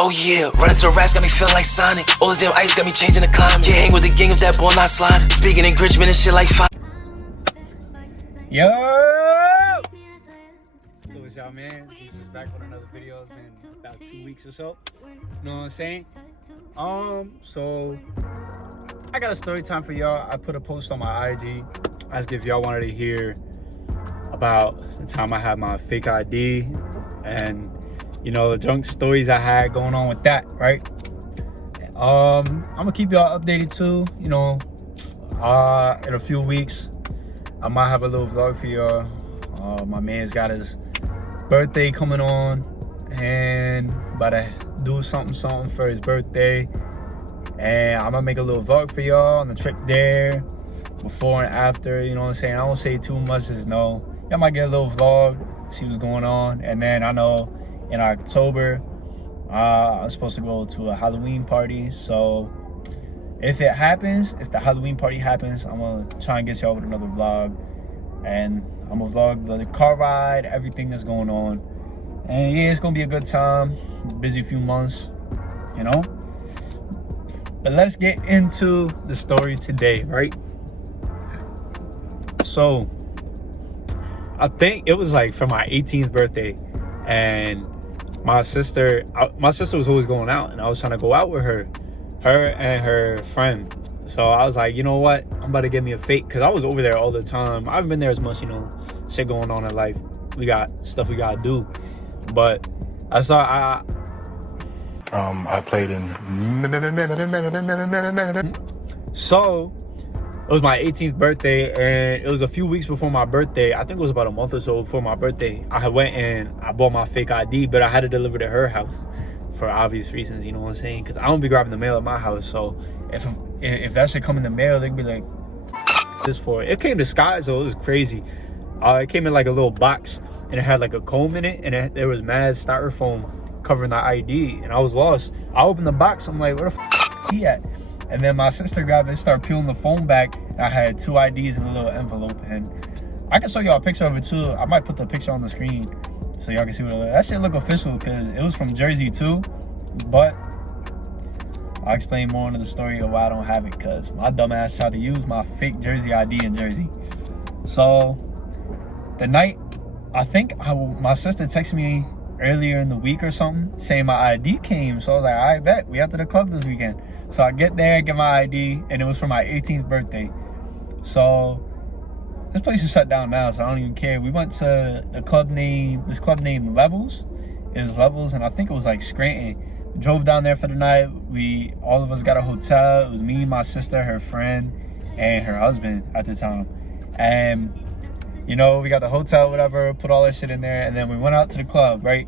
Oh yeah, running to rats got me feeling like Sonic. All this damn ice got me changing the climate. Can't hang with the gang if that ball not sliding. Speaking in Grinchman and shit like fire. Yo! What's y'all, man? This is back with another video. It's been about 2 weeks or so. You know what I'm saying? So I got a story time for y'all. I put a post on my IG. Asked if y'all wanted to hear about the time I had my fake ID and you know, the drunk stories I had going on with that, right? I'm gonna keep y'all updated too. You know, in a few weeks, I might have a little vlog for y'all. My man's got his birthday coming on, and about to do something for his birthday. And I'm gonna make a little vlog for y'all on the trip there, before and after. You know what I'm saying? I won't say too much. Just know y'all might get a little vlog, see what's going on, and then I know. In October, I'm supposed to go to a Halloween party. So if it happens, if the Halloween party happens, I'm gonna try and get y'all with another vlog. And I'm gonna vlog the car ride, everything that's going on. And yeah, it's gonna be a good time. Busy few months, you know? But let's get into the story today, right? So I think it was like for my 18th birthday, and my sister was always going out, and I was trying to go out with her and her friend. So I was like, you know what, I'm about to get me a fake, because I was over there all the time. I haven't been there as much, you know, shit going on in life. We got stuff we gotta do. But I played in. So it was my 18th birthday, and it was a few weeks before my birthday. I think it was about a month or so before my birthday. I went and I bought my fake ID, but I had to deliver to her house for obvious reasons, you know what I'm saying? Because I don't be grabbing the mail at my house. So if that shit come in the mail, they'd be like, this for it. It came disguised, so it was crazy. It came in like a little box, and it had like a comb in it, and there was mad styrofoam covering the ID, and I was lost. I opened the box, I'm like, where the f he at? And then my sister grabbed it and started peeling the phone back. I had 2 IDs in a little envelope. And I can show y'all a picture of it too. I might put the picture on the screen so y'all can see what it looks like. That shit look official because it was from Jersey too. But I'll explain more into the story of why I don't have it, because my dumb ass tried to use my fake Jersey ID in Jersey. So the night, I think my sister texted me earlier in the week or something saying my ID came. So I was like, I bet we out to the club this weekend. So I get there, get my ID, and it was for my 18th birthday. So this place is shut down now, so I don't even care. We went to this club named Levels. It was Levels, and I think it was like Scranton. We drove down there for the night. All of us got a hotel. It was me, my sister, her friend, and her husband at the time. And you know, we got the hotel, whatever, put all that shit in there, and then we went out to the club, right?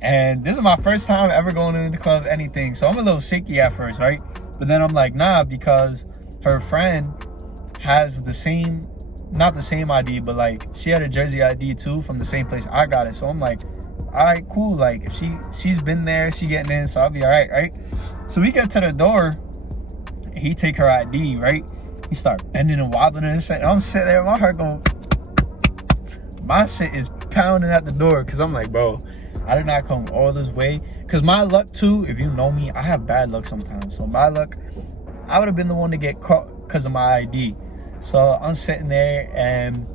And this is my first time ever going into the club, anything. So I'm a little shaky at first, right? But then I'm like, nah, because her friend has the same, not the same ID, but like she had a Jersey ID too from the same place I got it. So I'm like, all right, cool. Like if she's been there, she getting in, so I'll be all right? So we get to the door, and he take her ID, right? He start bending and wobbling and shit. And I'm sitting there, my heart going, my shit is pounding at the door, because I'm like, bro, I did not come all this way. Because my luck too, if you know me, I have bad luck sometimes. So my luck, I would have been the one to get caught because of my ID. So I'm sitting there and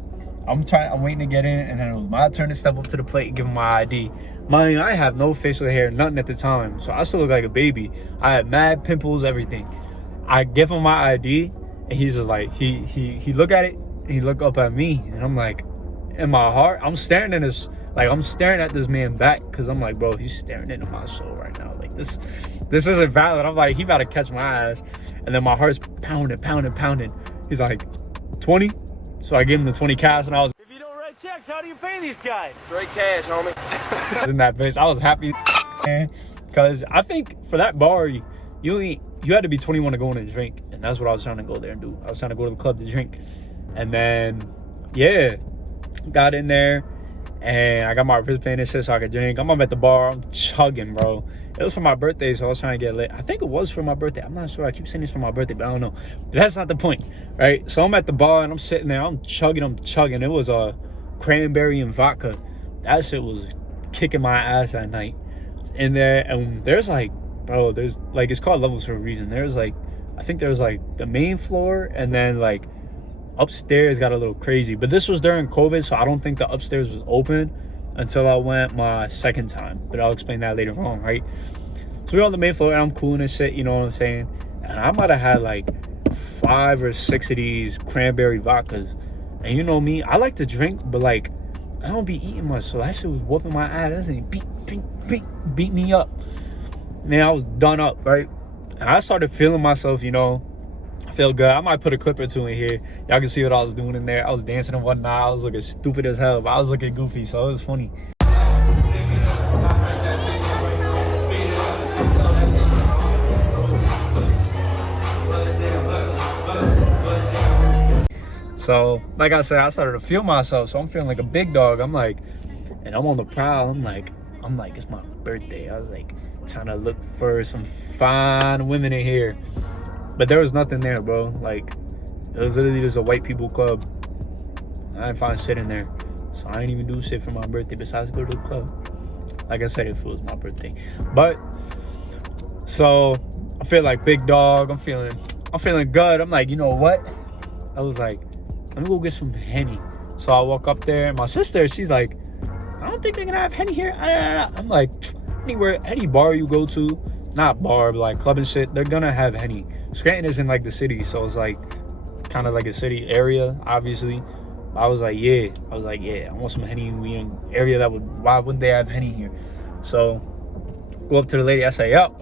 I'm waiting to get in, and then it was my turn to step up to the plate and give him my ID. Mind you, I have no facial hair, nothing at the time. So I still look like a baby. I had mad pimples, everything. I give him my ID, and he's just like, he look at it, and he look up at me, and I'm like, in my heart, I'm staring at this man back, because I'm like, bro, he's staring into my soul right now. Like this isn't valid. I'm like, he about to catch my ass. And then my heart's pounding. He's like, 20? So I give him the 20 cash, and I was, if you don't write checks, how do you pay these guys? Straight cash, homie. in that bitch. I was happy, man, because I think for that bar, you had to be 21 to go in and drink. And that's what I was trying to go there and do. I was trying to go to the club to drink. And then, yeah, got in there, and I got my wristband and shit so I could drink. I'm up at the bar, I'm chugging, bro. It was for my birthday, so I was trying to get lit. I think it was for my birthday. I'm not sure. I keep saying it's for my birthday, but I don't know. But that's not the point, right? So I'm at the bar, and I'm sitting there. I'm chugging. It was a cranberry and vodka. That shit was kicking my ass that night. in there, and there's like, bro, there's like, it's called levels for a reason. There's like, I think there's like the main floor, and then like upstairs got a little crazy. But this was during COVID, so I don't think the upstairs was open until I went my second time. But I'll explain that later on, right? So we're on the main floor, and I'm cooling and shit, you know what I'm saying? And I might have had like 5 or 6 of these cranberry vodkas. And you know me, I like to drink, but like, I don't be eating much, so that shit was whooping my ass. That shit beat me up. Man, I was done up, right? And I started feeling myself, you know. I feel good. I might put a clip or two in here. Y'all can see what I was doing in there. I was dancing and whatnot. I was looking stupid as hell, but I was looking goofy, so it was funny. So, like I said, I started to feel myself. So I'm feeling like a big dog. I'm like, and I'm on the prowl. I'm like, it's my birthday. I was like, trying to look for some fine women in here. But there was nothing there, bro. Like, it was literally just a white people club. I didn't find shit in there. So I didn't even do shit for my birthday besides go to the club. Like I said, if it was my birthday. But, so, I feel like big dog. I'm feeling good. I'm like, you know what? I was like, let me go get some Henny. So I walk up there, and my sister, she's like, I don't think they're gonna have Henny here. I'm like, anywhere, any bar you go to, not bar, but like club and shit, they're gonna have Henny. Scranton is in like the city, so it's like kind of like a city area, obviously. I was like, yeah, I want some Henny. We in an area that why wouldn't they have Henny here? So go up to the lady, I say, yo.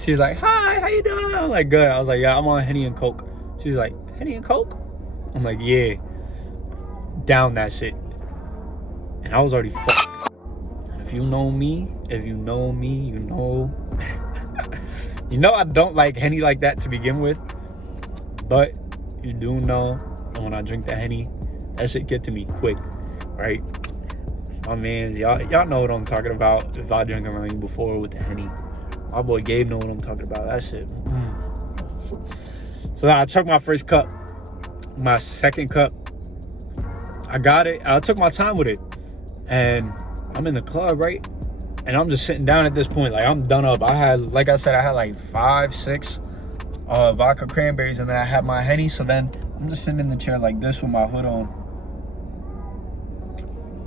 She's like, hi, how you doing? I'm like, good. I was like, yeah, I'm on Henny and Coke. She's like, Henny and Coke? I'm like, yeah, down that shit. And I was already fucked. And if you know me, you know, you know I don't like Henny like that to begin with. But you do know that when I drink the Henny, that shit get to me quick, right? My mans, y'all know what I'm talking about. If I drink around you before with the Henny, my boy Gabe know what I'm talking about. That shit. So I took my first cup. My second cup, I got it. I took my time with it, and I'm in the club, right? And I'm just sitting down at this point, like I'm done up. I had, like I said, I had like 5, 6 vodka cranberries, and then I had my Henny. So then I'm just sitting in the chair like this with my hood on.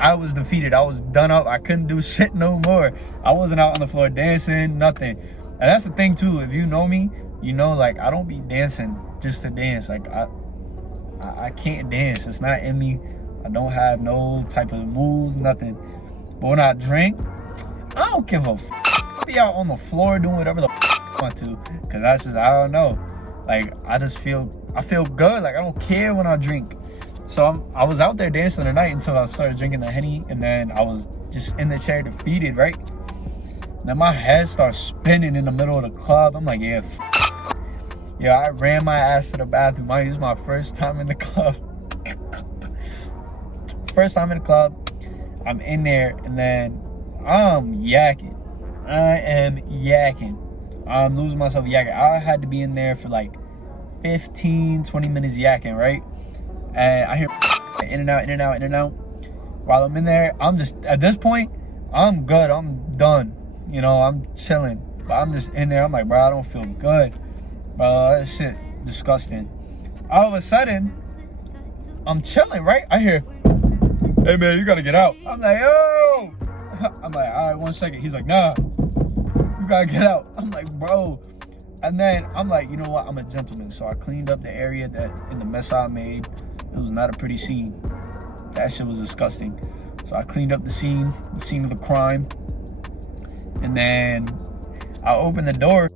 I was defeated. I was done up. I couldn't do shit no more. I wasn't out on the floor dancing, nothing. And that's the thing too. If you know me, you know, like I don't be dancing just to dance. Like I can't dance. It's not in me. I don't have no type of moves, nothing. But when I drink, I don't give a f***. I'll be out on the floor doing whatever the f*** I want to. Because that's just, I don't know. Like, I feel good. Like, I don't care when I drink. So I was out there dancing the night until I started drinking the Henny. And then I was just in the chair defeated, right? Then my head starts spinning in the middle of the club. I'm like, yeah, yeah, I ran my ass to the bathroom. This is my first time in the club. First time in the club. I'm in there, and then I'm yakking. I'm losing myself yakking. I had to be in there for like 15, 20 minutes yakking, right? And I hear in and out. While I'm in there, I'm just, at this point, I'm good. I'm done. You know, I'm chilling. But I'm just in there. I'm like, bro, I don't feel good. Bro, that shit disgusting. All of a sudden, I'm chilling, right? I hear, hey man, you gotta get out. I'm like, yo. I'm like, all right, 1 second. He's like, nah, you gotta get out. I'm like, bro. And then I'm like, you know what? I'm a gentleman. So I cleaned up the area that in the mess I made. It was not a pretty scene. That shit was disgusting. So I cleaned up the scene of the crime. And then I opened the door.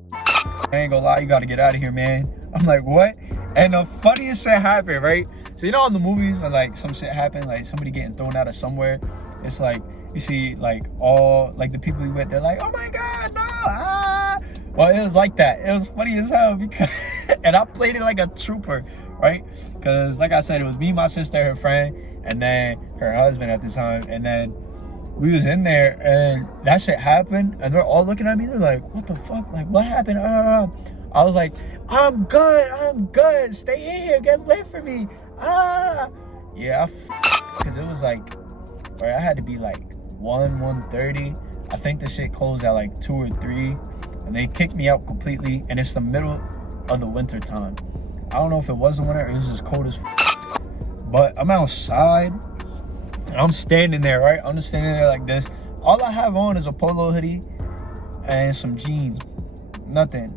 I ain't gonna lie, you gotta get out of here, man. I'm like, what? And the funniest shit happened, right? So you know in the movies when like some shit happened, like somebody getting thrown out of somewhere, it's like you see like all like the people you with, they're like, oh my god, no, ah. Well, it was like that. It was funny as hell because and I played it like a trooper, right? Because like I said, it was me, my sister, her friend, and then her husband at the time, and then we was in there and that shit happened and they're all looking at me. They're like, what the fuck? Like, what happened? I was like, I'm good. Stay in here. Get lit for me. Yeah, because it was like, or I had to be like 1:30. I think the shit closed at like 2 or 3, and they kicked me out completely. And it's the middle of the winter time. I don't know if it was the winter, it was just cold as but I'm outside and I'm standing there, right? I'm just standing there like this. All I have on is a polo hoodie and some jeans, nothing.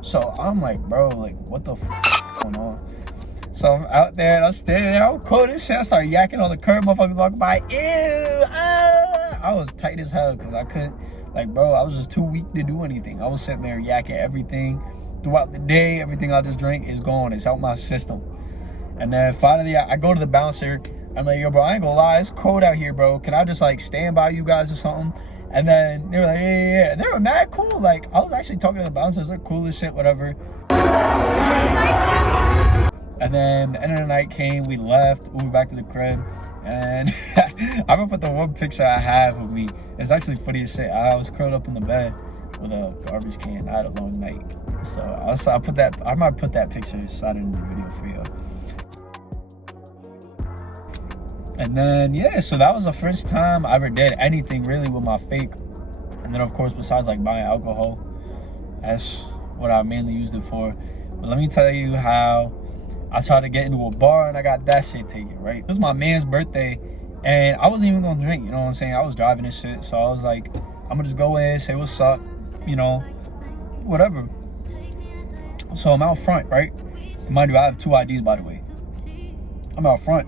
So I'm like, bro, like, what the going on? So I'm out there and I'm standing there, I'm cold as shit. I start yakking on the curb, motherfuckers walking by. Ew, ah. I was tight as hell because I couldn't, like, bro, I was just too weak to do anything. I was sitting there yakking everything throughout the day. Everything I just drank is gone. It's out my system. And then finally, I go to the bouncer. I'm like, yo, bro, I ain't gonna lie, it's cold out here, bro. Can I just like stand by you guys or something? And then they were like, yeah. And they were mad cool. Like, I was actually talking to the bouncers, they're cool as shit, whatever. And then the end of the night came, we left, we went back to the crib. And I'm gonna put the one picture I have of me. It's actually funny as shit. I was curled up in the bed with a garbage can. I had a long night. So I put that, I might put that picture inside in the video for you. And then, yeah, so that was the first time I ever did anything really with my fake. And then, of course, besides like buying alcohol, that's what I mainly used it for. But let me tell you how I tried to get into a bar and I got that shit taken, right? It was my man's birthday and I wasn't even gonna drink, you know what I'm saying? I was driving this shit. So I was like, I'm gonna just go in, say what's up, you know, whatever. So I'm out front, right? Mind you, I have 2 IDs, by the way. I'm out front.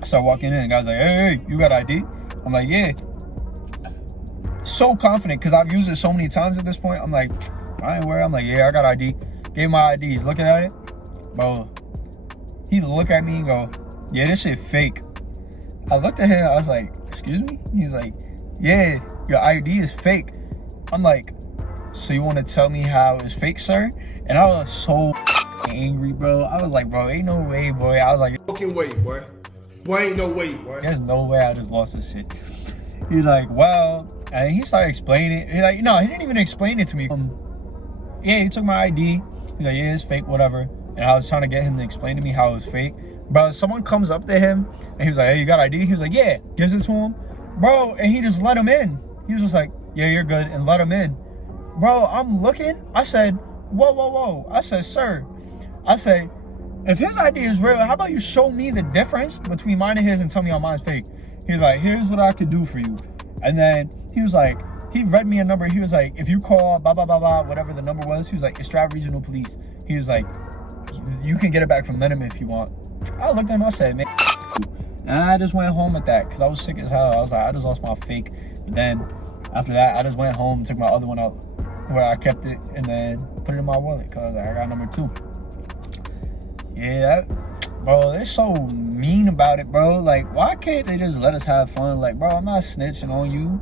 I start walking in and the guy's like, hey, you got ID? I'm like, yeah. So confident because I've used it so many times at this point. I'm like, I ain't worried. I'm like, yeah, I got ID. Gave my ID. He's looking at it. Bro, he looked at me and go, yeah, this shit fake. I looked at him. I was like, excuse me? He's like, yeah, your ID is fake. I'm like, so you want to tell me how it's fake, sir? And I was so angry, bro. I was like, bro, ain't no way, boy. I was like, fucking wait, boy. Boy, ain't no way, boy. There's no way I just lost this shit. He's like, well, and he started explaining it. He's like, no, he didn't even explain it to me. Yeah, he took my ID. He's like, yeah, it's fake, whatever. And I was trying to get him to explain to me how it was fake. Bro, someone comes up to him and he was like, hey, you got ID? He was like, yeah. Gives it to him. Bro, and he just let him in. He was just like, yeah, you're good, and let him in. Bro, I'm looking. I said, whoa. I said, sir. I said, if his ID is real, how about you show me the difference between mine and his and tell me how mine's fake? He was like, here's what I could do for you. And then he was like, he read me a number. He was like, if you call blah, blah, blah, blah, whatever the number was, he was like, Estrada Regional Police. He was like, you can get it back from them if you want. I looked at him, I said, man, and I just went home with that because I was sick as hell. I was like, I just lost my fake. But then after that, I just went home, took my other one out where I kept it, and then put it in my wallet because I got number 2. Yeah, bro, they're so mean about it, bro. Like, why can't they just let us have fun? Like, bro, I'm not snitching on you.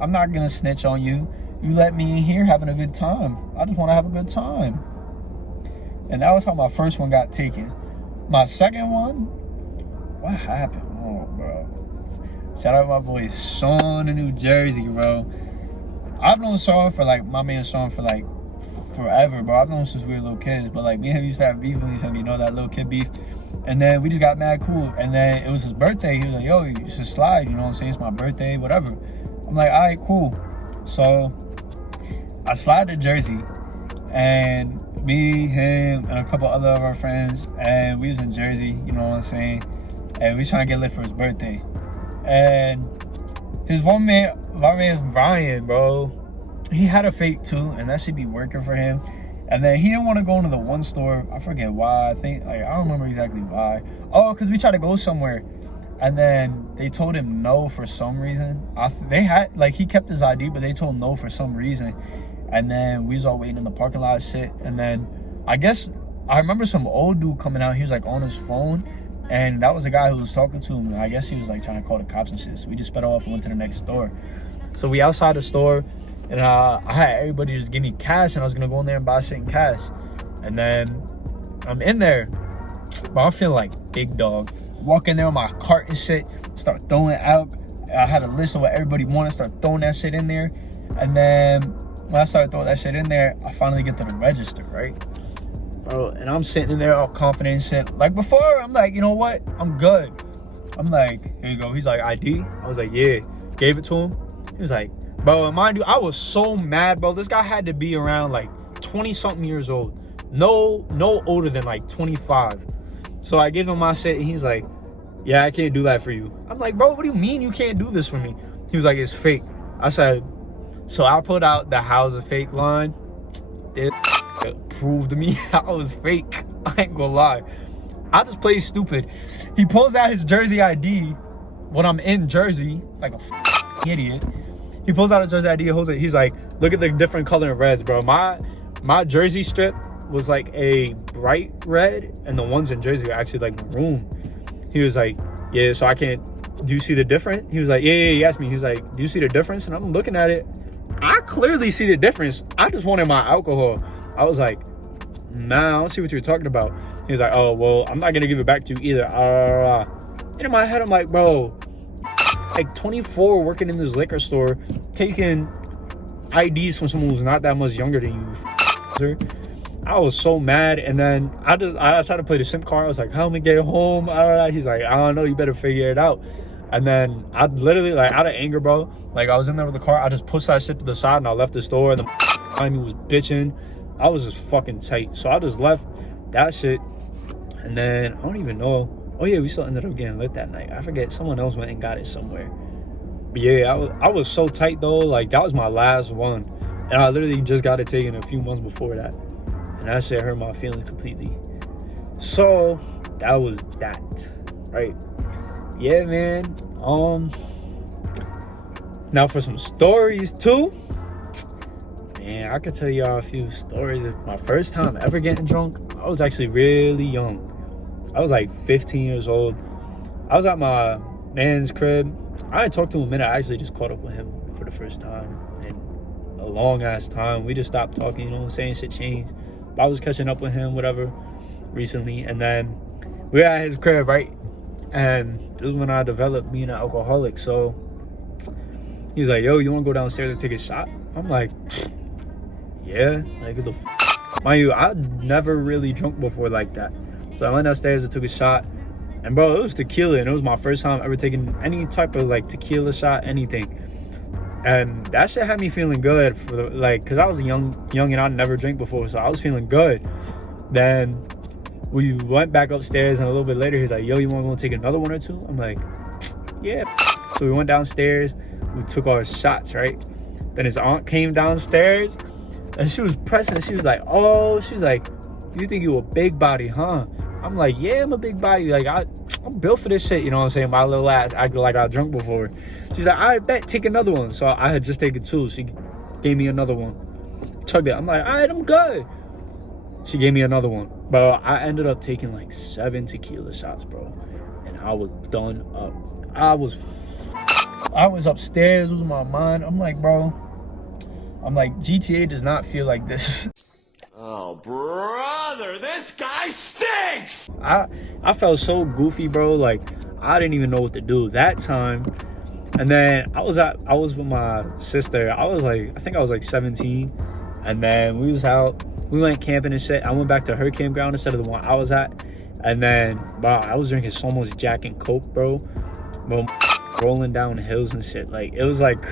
I'm not gonna snitch on you. You let me in here having a good time. I just want to have a good time. And that was how my first one got taken. My second one, what happened? Oh, bro. Shout out my boy Sean in New Jersey, bro. I've known Sean for like, my man Sean for like forever, bro. I've known him since we were little kids, but like me and him used to have beef when we said, you know, that little kid beef. And then we just got mad cool. And then it was his birthday. He was like, yo, you should slide, you know what I'm saying? It's my birthday, whatever. I'm like, all right, cool. So I slide to Jersey, and me, him, and a couple other of our friends, and we was in Jersey, you know what I'm saying? And we was trying to get lit for his birthday. And his one man, my man's Brian, bro, he had a fake too, and that should be working for him. And then he didn't want to go into the one store. I forget why. I think, like, I don't remember exactly why. Oh, because we tried to go somewhere. And then they told him no for some reason. They had, like, he kept his ID, but they told him no for some reason. And then we was all waiting in the parking lot shit. And then I guess, I remember some old dude coming out. He was, like, on his phone. And that was the guy who was talking to him. And I guess he was, like, trying to call the cops and shit. So we just sped off and went to the next store. So we outside the store. And I had everybody just give me cash, and I was gonna go in there and buy shit in cash. And then I'm in there, but I'm feeling like big dog. Walk in there with my cart and shit, start throwing it out. I had a list of what everybody wanted, start throwing that shit in there. And then when I started throwing that shit in there, I finally get to the register, right? Bro, and I'm sitting in there all confident and shit. Like before, I'm like, you know what? I'm good. I'm like, here you go. He's like, ID? I was like, yeah. Gave it to him. He was like, bro, mind you, I was so mad, bro. This guy had to be around like 20-something years old. No older than like 25. So I gave him my shit, and he's like, yeah, I can't do that for you. I'm like, bro, what do you mean you can't do this for me? He was like, it's fake. I said, so I put out the how's a fake line. It proved to me I was fake. I ain't gonna lie. I just play stupid. He pulls out his Jersey ID when I'm in Jersey, like a idiot. He pulls out his Jersey ID and holds it. He's like, look at the different color of reds, bro. My Jersey strip was like a bright red, and the ones in Jersey are actually like maroon. He was like, yeah, so I can't, do you see the difference? He was like, yeah, he asked me. He was like, do you see the difference? And I'm looking at it. I clearly see the difference. I just wanted my alcohol. I was like, nah, I don't see what you're talking about. He was like, oh, well, I'm not gonna give it back to you either. And in my head, I'm like, bro, like 24 working in this liquor store, taking IDs from someone who's not that much younger than you. I was so mad. And then I tried to play the SIM card. I was like, how am I get home? He's like, I don't know, you better figure it out. And then I literally, like, out of anger, bro, like, I was in there with the car. I just pushed that shit to the side and I left the store. And the behind me was bitching. I was just fucking tight. So I just left that shit. And then I don't even know. Oh yeah, we still ended up getting lit that night. I forget, someone else went and got it somewhere. But yeah, I was so tight though. Like, that was my last one. And I literally just got it taken a few months before that. And that shit hurt my feelings completely. So that was that, right? Yeah, man. Now for some stories too. Man, I could tell y'all a few stories. My first time ever getting drunk, I was actually really young. I was like 15 years old. I was at my man's crib. I hadn't talked to him in a minute. I actually just caught up with him for the first time in a long ass time. We just stopped talking, you know what I'm saying? Shit changed. But I was catching up with him, whatever, recently. And then we were at his crib, right? And this is when I developed being an alcoholic. So he was like, yo, you want to go downstairs and take a shot? I'm like, yeah. Like, what the f? Mind you, I'd never really drunk before like that. So I went downstairs and took a shot. And bro, it was tequila. And it was my first time ever taking any type of like tequila shot, anything. And that shit had me feeling good for like, cause I was young and I never drank before. So I was feeling good. Then we went back upstairs, and a little bit later, he's like, yo, you want to go take another one or two? I'm like, yeah. So we went downstairs. We took our shots, right? Then his aunt came downstairs, and she was pressing. She was like, oh, she's like, you think you a big body, huh? I'm like, yeah, I'm a big body. Like, I'm built for this shit, you know what I'm saying? My little ass acted like I drunk before. She's like, I bet, take another one. So I had just taken two. She gave me another one. Chugged it. I'm like, all right, I'm good. She gave me another one. Bro, I ended up taking like 7 tequila shots, bro. And I was done up. I was upstairs losing my mind. I'm like, bro, GTA does not feel like this. Oh, brother, this guy stinks! I felt so goofy, bro. Like, I didn't even know what to do that time. And then I was with my sister. I think I was like 17. And then we was out. We went camping and shit. I went back to her campground instead of the one I was at. And then, bro, I was drinking so much Jack and Coke, bro. Rolling down hills and shit. Like, it was like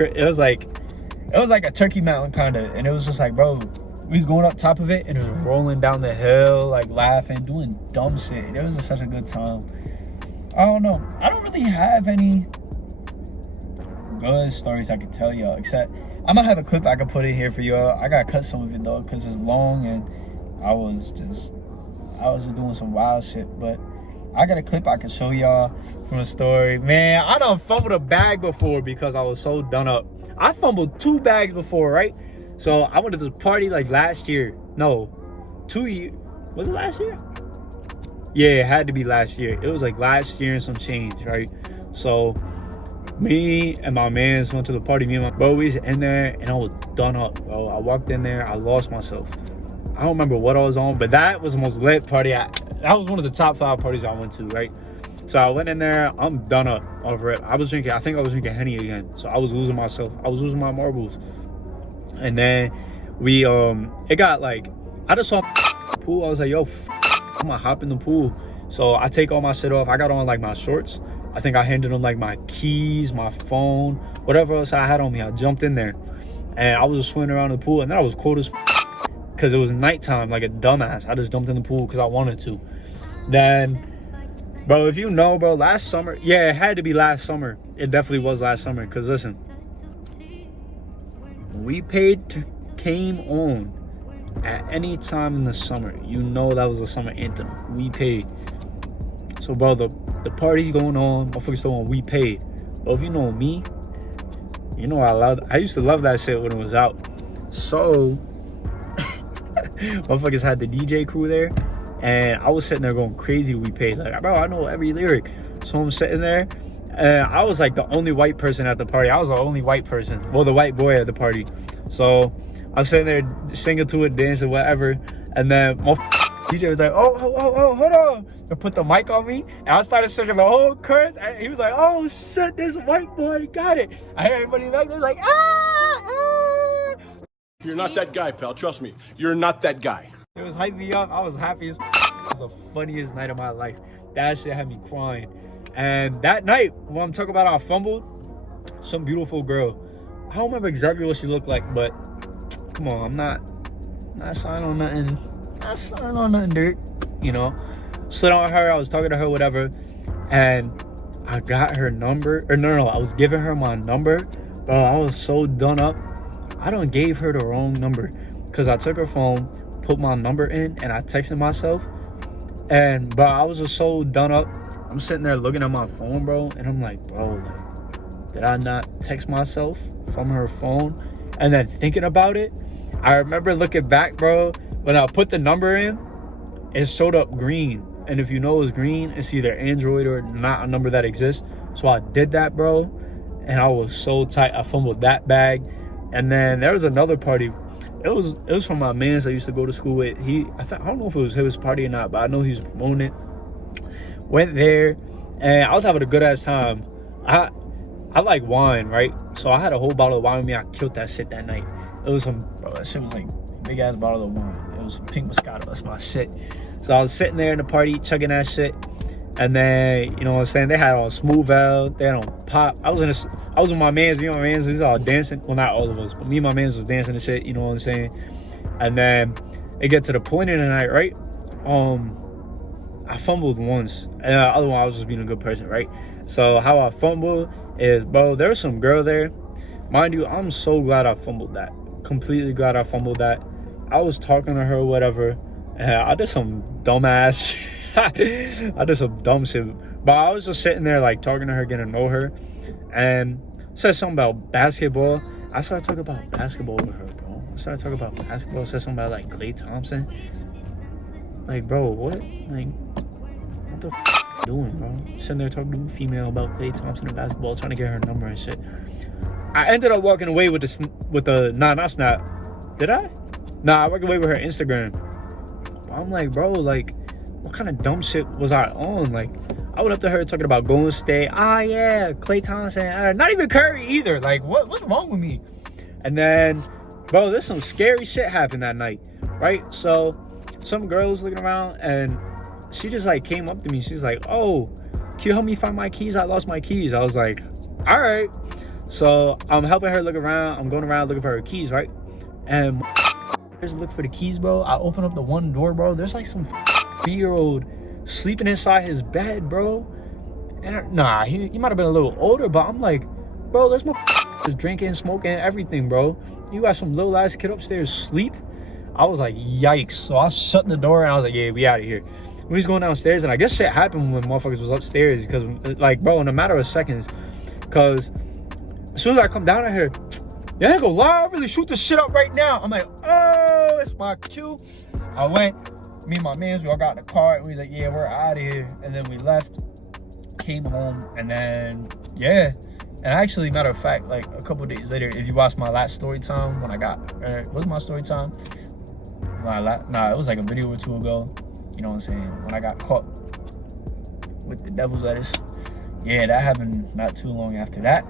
a Turkey Mountain kind of. And it was just like, bro, we was going up top of it and it was rolling down the hill, like laughing, doing dumb shit. It was just such a good time. I don't know. I don't really have any good stories I could tell y'all, except I'm gonna have a clip I can put in here for y'all. I gotta cut some of it though, because it's long and I was just doing some wild shit. But I got a clip I can show y'all from a story. Man, I done fumbled a bag before because I was so done up. I fumbled 2 bags before, right? So I went to this party like last year. No, 2 years. Was it last year? Yeah, it had to be last year. It was like last year and some change, right? So me and my mans went to the party. Me and my bro, we was in there and I was done up, bro. I walked in there, I lost myself. I don't remember what I was on, but that was the most lit party. That was one of the top 5 parties I went to, right? So I went in there, I'm done up over it. I think I was drinking Henny again. So I was losing myself. I was losing my marbles. And then it got like, I just saw the pool. I was like, yo, I'm gonna hop in the pool. So I take all my shit off. I got on like my shorts I think I handed him like my keys, my phone, whatever else I had on me. I jumped in there and I was just swimming around the pool, and then I was cold as because it was nighttime like a dumbass. I just jumped in the pool because I wanted to. Then, bro, if you know, bro, last summer, yeah, it had to be last summer. It definitely was last summer, because listen, We Paid came on at any time in the summer. You know that was a summer anthem. We Paid. So, bro, the party's going on. Motherfuckers still on We Paid. But if you know me, you know I used to love that shit when it was out. So, motherfuckers had the DJ crew there. And I was sitting there going crazy. We Paid. Like, bro, I know every lyric. So I'm sitting there. And I was like the only white person at the party. I was the only white person. Well, the white boy at the party. So I was sitting there singing to it, dancing, whatever. And then my DJ was like, oh, hold on. And put the mic on me. And I started singing the whole chorus. And he was like, oh, shit, this white boy got it. I heard everybody back there like, ah. You're not that guy, pal. Trust me. You're not that guy. It was hyping me up. I was happy as It was the funniest night of my life. That shit had me crying. And that night, when I'm talking about I fumbled, some beautiful girl. I don't remember exactly what she looked like, but come on, I'm not signing on nothing. Not signing on nothing dirt, you know. Slid on her, I was talking to her, whatever, and I got her number. Or no, I was giving her my number. Bro, I was so done up. I done gave her the wrong number because I took her phone, put my number in, and I texted myself. And bro, I was just so done up. I'm sitting there looking at my phone, bro, and I'm like, bro, like, did I not text myself from her phone? And then thinking about it, I remember looking back, bro, when I put the number in, it showed up green. And if you know it's green, it's either Android or not a number that exists. So I did that, bro, and I was so tight. I fumbled that bag. And then there was another party. It was from my mans I used to go to school with. I don't know if it was his party or not, but I know he was promoting it. Went there, and I was having a good ass time. I like wine, right? So I had a whole bottle of wine with me. I killed that shit that night. It was that shit was like a big ass bottle of wine. It was some pink Moscato. That's my shit. So I was sitting there in the party, chugging that shit. And then, you know what I'm saying? They had on Smooth L, they had on Pop. I was with my mans, me and my mans, we was all dancing. Well, not all of us, but me and my mans was dancing and shit, you know what I'm saying? And then it get to the point in the night, right? I fumbled once, and the other one I was just being a good person, right? So how I fumbled is, bro, there was some girl there. Mind you, I'm so glad I fumbled that. Completely glad I fumbled that. I was talking to her, whatever, and I did some dumbass. I did some dumb shit. But I was just sitting there, like, talking to her, getting to know her, and said something about basketball. I started talking about basketball with her, bro. I started talking about basketball. Said something about, like, Klay Thompson. Like, bro, what? Like, what the f doing, bro? Sitting there talking to a female about Klay Thompson and basketball, trying to get her number and shit. I ended up walking away with not Snap. Did I? Nah, I walked away with her Instagram. But I'm like, bro, like, what kind of dumb shit was I on? Like, I went up to her talking about Golden State. Ah, yeah, Klay Thompson. Not even Curry either. Like, what's wrong with me? And then, bro, there's some scary shit happened that night, right? So, some girl was looking around, and she just, like, came up to me. She's like, oh, can you help me find my keys? I lost my keys. I was like, all right. So, I'm helping her look around. I'm going around looking for her keys, right? And just look for the keys, bro. I open up the one door, bro. There's, like, some 3-year-old sleeping inside his bed, bro. And nah, he might have been a little older, but I'm like, bro, there's my just drinking, smoking, everything, bro. You got some little ass kid upstairs sleep. I was like, yikes. So I shut the door and I was like, yeah, we out of here. We was going downstairs, and I guess shit happened when motherfuckers was upstairs, because, like, bro, in a matter of seconds, because as soon as I come down at her, yeah, I ain't gonna lie, I really shoot this shit up right now. I'm like, oh, it's my cue. I went, me and my mans, we all got in the car, and we was like, yeah, we're out of here. And then we left, came home, and then, yeah. And actually, matter of fact, like, a couple days later, if you watch my last story time, when I got, what was my story time? Nah, it was like a video or two ago. You know what I'm saying? When I got caught with the devil's lettuce. Yeah, that happened not too long after that.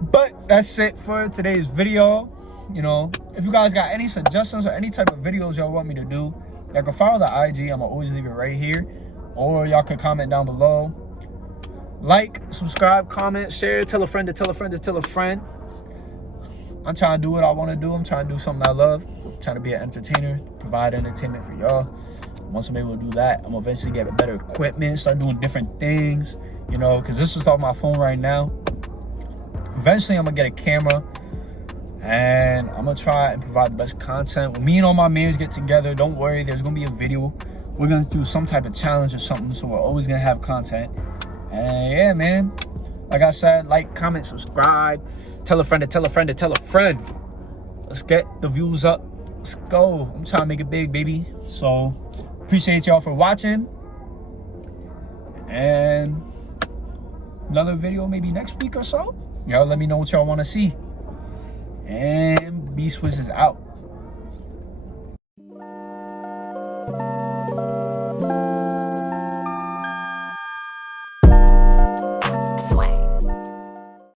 But that's it for today's video. You know, if you guys got any suggestions or any type of videos y'all want me to do, y'all can follow the IG. I'm gonna always leave it right here. Or y'all can comment down below. Like, subscribe, comment, share, tell a friend to tell a friend to tell a friend. I'm trying to do what I want to do. I'm trying to do something I love. I'm trying to be an entertainer, provide entertainment for y'all. Once I'm able to do that, I'm gonna eventually get better equipment, start doing different things, you know, because this is off my phone right now. Eventually, I'm gonna get a camera, and I'm gonna try and provide the best content. When me and all my mates get together, don't worry, there's gonna be a video. We're gonna do some type of challenge or something, so we're always gonna have content. And yeah, man, like I said, like, comment, subscribe, tell a friend to tell a friend to tell a friend. Let's get the views up. Let's go. I'm trying to make it big, baby. So appreciate y'all for watching, and another video maybe next week or so. Y'all let me know what y'all want to see. And B Swiss is out.